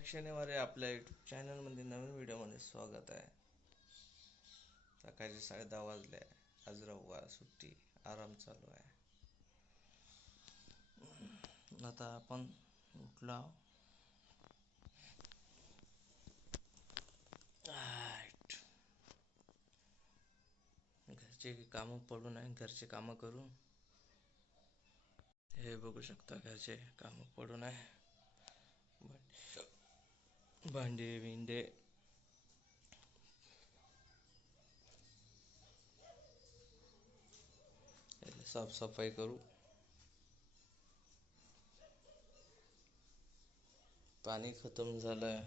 शनिवारी आपल्या यूट्यूब चॅनलमध्ये नवीन व्हिडिओमध्ये स्वागत आहे. सकाळचे 10:30 वाजले. आज रविवार सुट्टी, आराम चालू आहे. आता आपण उठला. घरचे कामं पडून आहे, घरचे कामं करू. हे बघू शकता, घरचे कामं पडून आहे. भांडे बिंडे साफसफाई करू. पाणी खतम झालंय.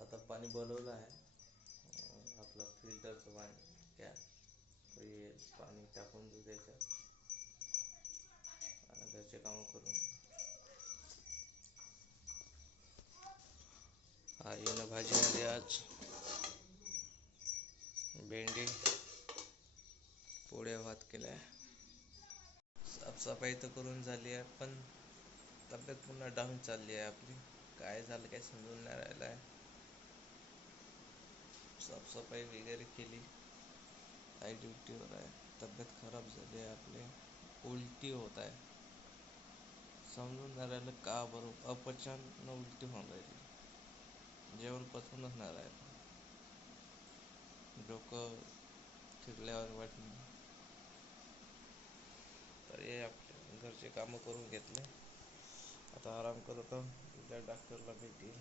आता पाणी बोलवलं आहे. आपलं फिल्टरचं पाणी घ्या, पाणी टाकून देऊ त्याच्यात आणि घरचे कामं करून. येणं भाजीमध्ये आज भेंडी, पोळ्या भात केलाय. साफसफाई तर करून झाली आहे, पण तब्येत पुन्हा डाऊन चालली आहे आपली. काय झालं काय समजून नाही राहिलं आहे. साफसफाई वगैरे केली, आई ड्युटीवर आहे. तब्येत खराब झाली आहे आपली, उलटी होत आहे. समजून नाही राहिलं का बरं. अपचन न उलटी होऊन राहिली, जेवण पचूनच नाही राहिलं. डोकं फिरल्यावर वाटलं. तर हे आपले घरचे कामं करून घेतले. आता आराम करत आहोत. उद्या डॉक्टरला भेटेल.